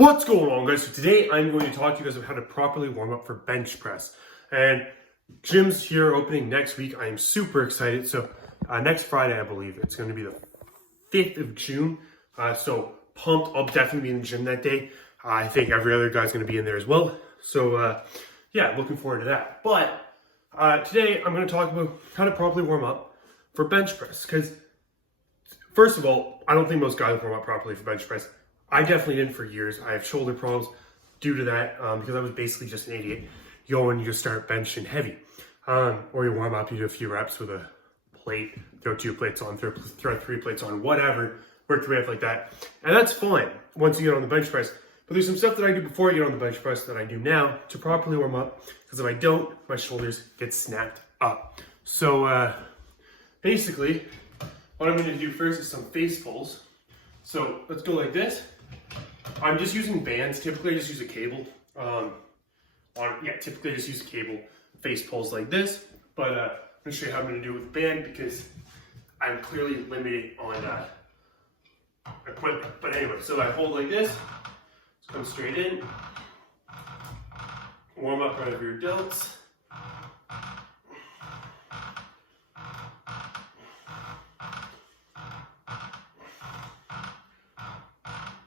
What's going on, guys? So today I'm going to talk to you guys about how to properly warm up for bench press. And gyms here opening next week. I am super excited. So next Friday, I believe it's going to be the 5th of June. So pumped. I'll definitely be in the gym that day. I think every other guy's going to be in there as well. So yeah, looking forward to that. But today I'm going to talk about how to properly warm up for bench press. Because first of all, I don't think most guys warm up properly for bench press. I definitely didn't for years. I have shoulder problems due to that because I was basically just an idiot. You go and you just start benching heavy. Or you warm up, you do a few reps with a plate, throw 2 plates on, throw 3 plates on, whatever, work your way up like that. And that's fine once you get on the bench press. But there's some stuff that I do before I get on the bench press that I do now to properly warm up, because if I don't, my shoulders get snapped up. So basically, what I'm gonna do first is some face pulls. So let's go like this. I'm just using bands. Typically I just use a cable. Typically I just use a cable face pulls like this. But I'm gonna show you how I'm gonna do it with a band because I'm clearly limited on equipment. But anyway, so I hold like this, come straight in, warm up right over your delts.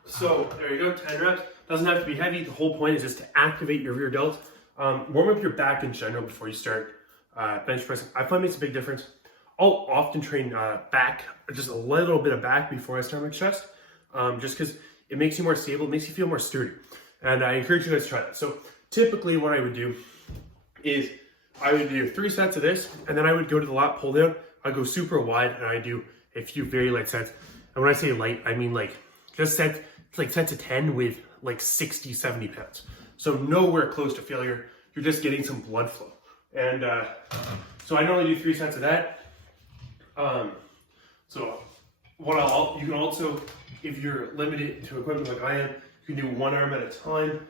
So there you go, 10 reps. Doesn't have to be heavy. The whole point is just to activate your rear delts. Warm up your back in general before you start bench pressing. I find it makes a big difference. I'll often train back, just a little bit of back before I start my chest, just because it makes you more stable, it makes you feel more sturdy. And I encourage you guys to try that. So typically what I would do is I would do 3 sets of this, and then I would go to the lat pull down. I'd go super wide, and I do a few very light sets. And when I say light, I mean like just sets of 10 with like 60, 70 pounds. So nowhere close to failure. You're just getting some blood flow. And so I normally do 3 sets of that. So you can also, if you're limited to equipment like I am, you can do 1 arm at a time.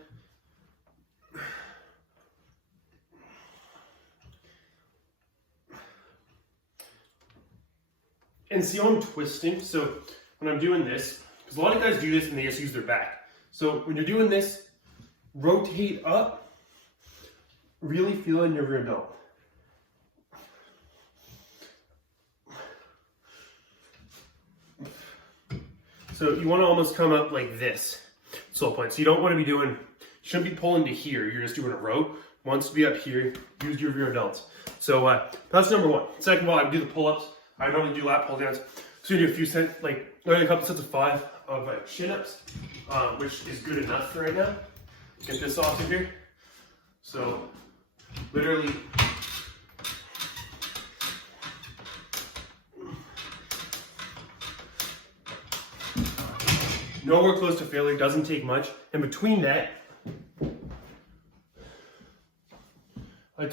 And see how I'm twisting. So when I'm doing this, because a lot of guys do this and they just use their back. So when you're doing this, rotate up, really feel in your rear delt. So you want to almost come up like this, sole point. So you don't want to be doing, you shouldn't be pulling to here. You're just doing a row. Wants to be up here, use your rear delts. So that's number 1. Second of all, I would do the pull-ups. I normally do lat pull downs. So you do a few sets, like a couple sets of 5 of chin-ups, which is good enough for right now. Get this off of here. So literally, nowhere close to failure, doesn't take much. And between that, I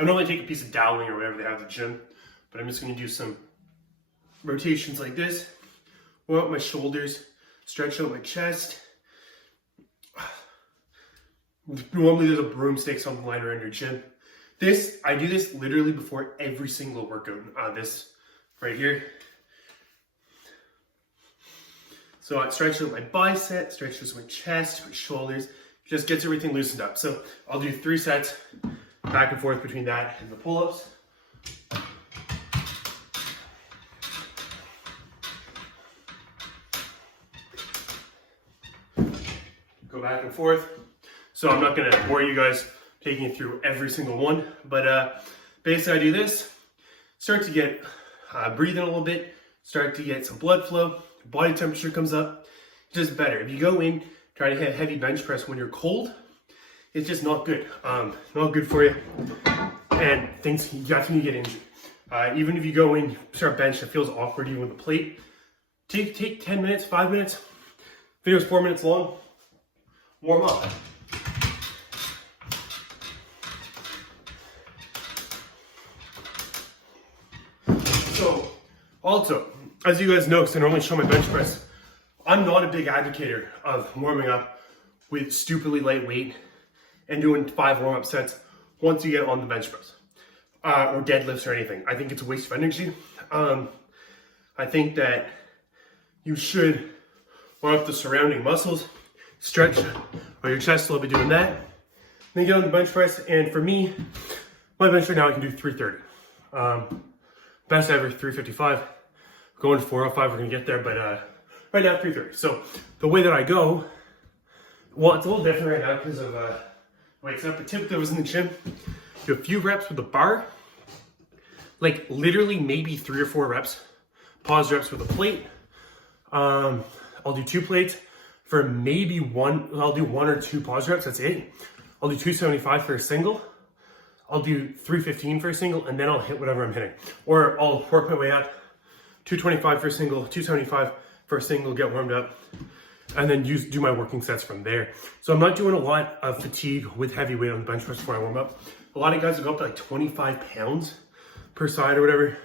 normally take a piece of doweling or whatever they have at the gym, but I'm just gonna do some rotations like this, warm up my shoulders, stretch out my chest. Normally there's a broomstick, something lying around your gym. I do this literally before every single workout. This right here. So I stretch out my bicep, stretch out my chest, my shoulders, just gets everything loosened up. So I'll do 3 sets back and forth between that and the pull-ups. Go back and forth. So I'm not gonna bore you guys taking you through every single one, but basically I do this, start to get breathing a little bit, start to get some blood flow, body temperature comes up, it's just better. If you go in trying to hit heavy bench press when you're cold, it's just not good. Not good for you, and you definitely get injured. Even if you go in, start bench, it feels awkward even with the plate. Take 10 minutes, 5 minutes, video's 4 minutes long, warm up. So, also, as you guys know, because I normally show my bench press, I'm not a big advocate of warming up with stupidly light weight and doing 5 warm-up sets once you get on the bench press or deadlifts or anything. I think it's a waste of energy. I think that you should warm up the surrounding muscles. stretch your chest a little bit doing that. Then get on the bench press, and for me, my bench right now I can do 330. Best ever 355. Going to 405, we're gonna get there, but right now 330. So the way that I go, well, it's a little different right now because of weights up. But typically I was in the gym, do a few reps with the bar, like literally maybe 3 or 4 reps, pause reps with a plate. I'll do 2 plates for maybe I'll do 1 or 2 pause reps, that's it. I'll do 275 for a single. I'll do 315 for a single, and then I'll hit whatever I'm hitting. Or I'll work my way up, 225 for a single, 275 for a single, get warmed up, and then do my working sets from there. So I'm not doing a lot of fatigue with heavy weight on the bench press before I warm up. A lot of guys will go up to like 25 pounds per side or whatever,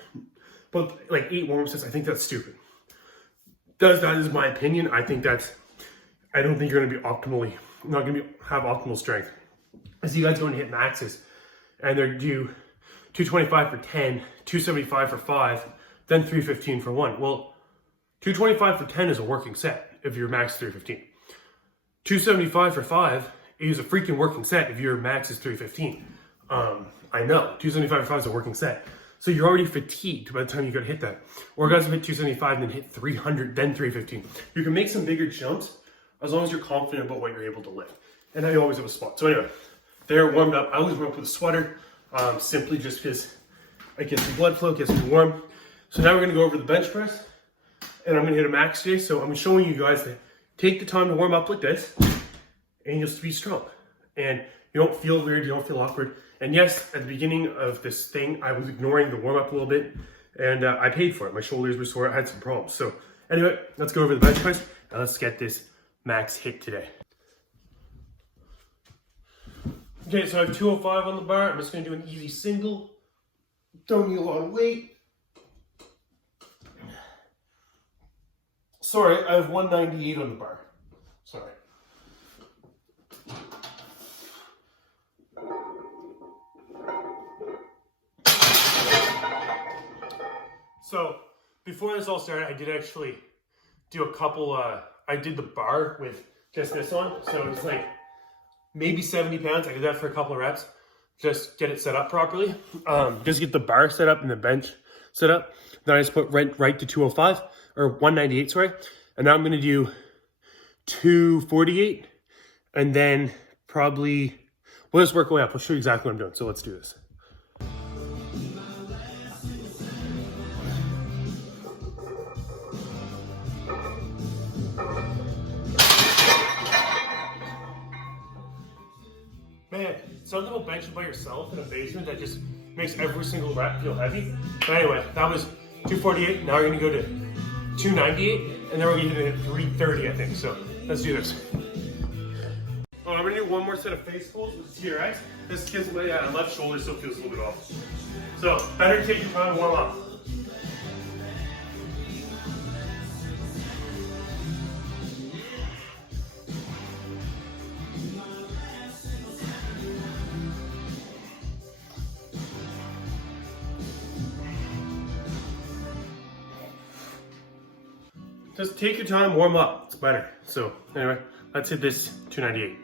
but like 8 warm-up sets, I think that's stupid. That is my opinion. I think I don't think you're gonna be not gonna have optimal strength. I see guys going to hit maxes, and they're do 225 for 10, 275 for 5, then 315 for 1. Well, 225 for 10 is a working set if your max is 315. 275 for 5 is a freaking working set if your max is 315. I know, 275 for 5 is a working set. So you're already fatigued by the time you go to hit that. Or guys will hit 275 and then hit 300, then 315. You can make some bigger jumps as long as you're confident about what you're able to lift. And I always have a spot. So anyway, they're warmed up. I always warm up with a sweater, simply just because it gets the blood flow, gets me warm. So now we're gonna go over the bench press, and I'm gonna hit a max today. So I'm showing you guys that take the time to warm up like this, and you'll be strong. And you don't feel weird, you don't feel awkward. And yes, at the beginning of this thing, I was ignoring the warm up a little bit, and I paid for it. My shoulders were sore, I had some problems. So anyway, let's go over the bench press, and let's get this max hit today. Okay, so I have 205 on the bar. I'm just gonna do an easy single. Don't need a lot of weight. Sorry, I have 198 on the bar. Sorry. So, before this all started, I did actually do a couple, I did the bar with just this on. So it's like maybe 70 pounds. I did that for a couple of reps. Just get it set up properly. Just get the bar set up and the bench set up. Then I just put right to 205, or 198, sorry. And now I'm gonna do 248, and then probably, we'll just work our way up. I'll show you exactly what I'm doing. So let's do this. Man, something about benching by yourself in a basement that just makes every single rep feel heavy. But anyway, that was 248. Now we're gonna go to 298, and then we're gonna hit 330, I think. So let's do this. Oh, I'm gonna do one more set of face pulls with TRX. This gives my left shoulder still feels a little bit off. So better take your time, warm up. Just take your time, warm up, it's better. So anyway, let's hit this 298.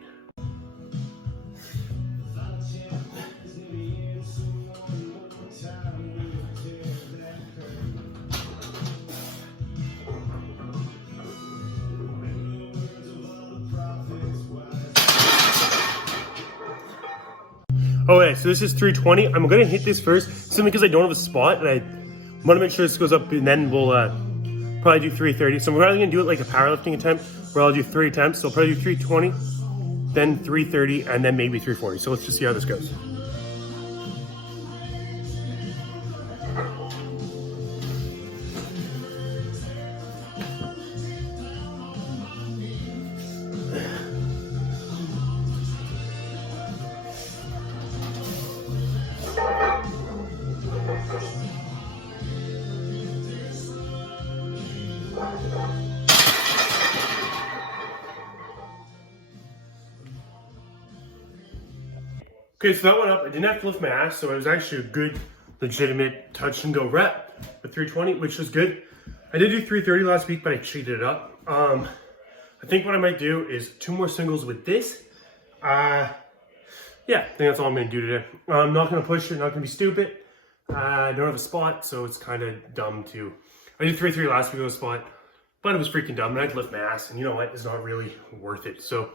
Okay, so this is 320. I'm gonna hit this first, simply because I don't have a spot, and I wanna make sure this goes up, and then we'll probably do 330. So we're probably gonna do it like a powerlifting attempt, where I'll do 3 attempts. So I'll probably do 320, then 330, and then maybe 340. So let's just see how this goes. Okay, so that went up. I didn't have to lift my ass, so it was actually a good, legitimate touch and go rep with 320, which was good. I did do 330 last week, but I cheated it up. I think what I might do is 2 more singles with this. Yeah, I think that's all I'm gonna do today. I'm not gonna push it, not gonna be stupid. I don't have a spot, so it's kind of dumb too. I did 3-3 last week with a spot, but it was freaking dumb, and I had to lift my ass, and you know what? It's not really worth it. So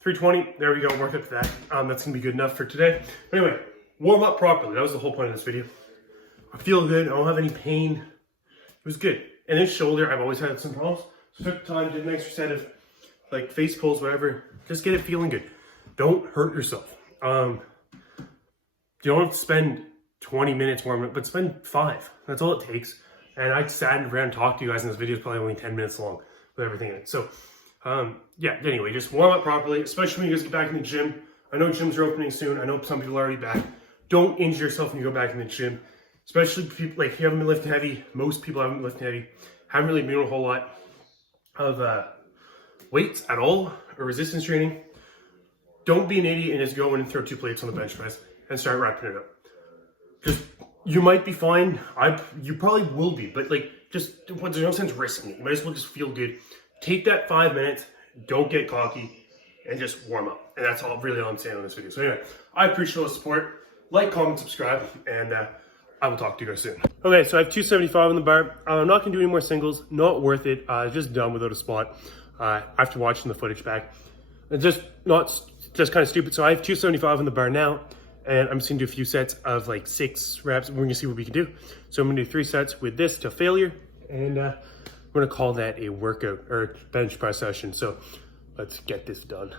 320, there we go, work up to that. That's gonna be good enough for today. But anyway, warm up properly. That was the whole point of this video. I feel good, I don't have any pain. It was good. And this shoulder, I've always had some problems. So took the time, did an extra set of like face pulls, whatever. Just get it feeling good. Don't hurt yourself. You don't have to spend 20 minutes warming up, but spend 5. That's all it takes. And I sat around and talked to you guys, and this video is probably only 10 minutes long with everything in it. So, yeah, anyway, just warm up properly, especially when you guys get back in the gym. I know gyms are opening soon. I know some people are already back. Don't injure yourself when you go back in the gym, especially people, like, if you haven't been lifting heavy. Most people haven't been lifting heavy. Haven't really been doing a whole lot of weights at all or resistance training. Don't be an idiot and just go in and throw 2 plates on the bench press and start wrapping it up. Just, you might be fine. You probably will be, but like, just, there's no sense risking it. You might as well just feel good. Take that 5 minutes, don't get cocky, and just warm up. And that's all I'm saying on this video. So anyway, I appreciate all the support. Like, comment, subscribe, and I will talk to you guys soon. Okay, so I have 275 on the bar. I'm not gonna do any more singles. Not worth it. Just done without a spot. After watching the footage back, it's just kind of stupid. So I have 275 on the bar now, and I'm just gonna do a few sets of like 6 reps. We're gonna see what we can do. So I'm gonna do 3 sets with this to failure, and we're gonna call that a workout or bench press session. So let's get this done.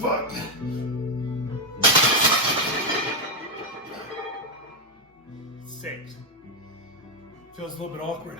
Fuck. 6. Feels a little bit awkward.